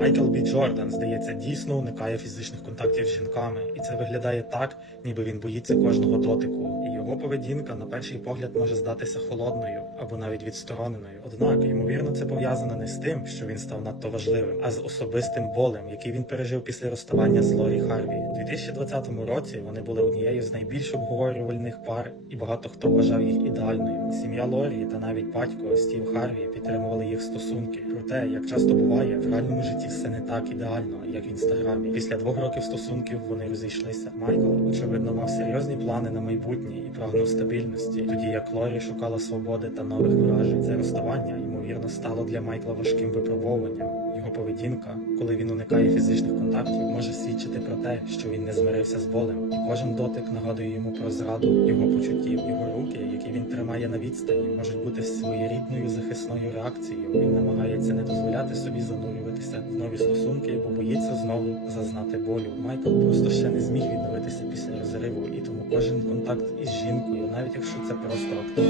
Майкл Бі Джордан, здається, дійсно уникає фізичних контактів з жінками, і це виглядає так, ніби він боїться кожного дотику. І його поведінка на перший погляд може здатися холодною або навіть відстороненою. Однак, ймовірно, це пов'язано не з тим, що він став надто важливим, а з особистим болем, який він пережив після розставання з Лорі Харві. У 2020 році вони були однією з найбільш обговорювальних пар, і багато хто вважав їх ідеальною. Сім'я Лорі та навіть батько Стів Харві підтримували їх стосунки. Проте, як часто буває, в реальному житті все не так ідеально, як в інстаграмі. Після двох років стосунків вони розійшлися. Майкл, очевидно, мав серйозні плани на майбутнє і прагнув стабільності, тоді як Лорі шукала свободи та нових вражень. Це розставання, стало для Майкла важким випробовуванням. Його поведінка, коли він уникає фізичних контактів, може свідчити про те, що він не змирився з болем, і кожен дотик нагадує йому про зраду його почуттів. Його руки, які він тримає на відстані, можуть бути своєрідною захисною реакцією. Він намагається не дозволяти собі занурюватися в нові стосунки, бо боїться знову зазнати болю. Майкл просто ще не зміг відновитися після розриву, і тому кожен контакт із жінкою, навіть якщо це просто актор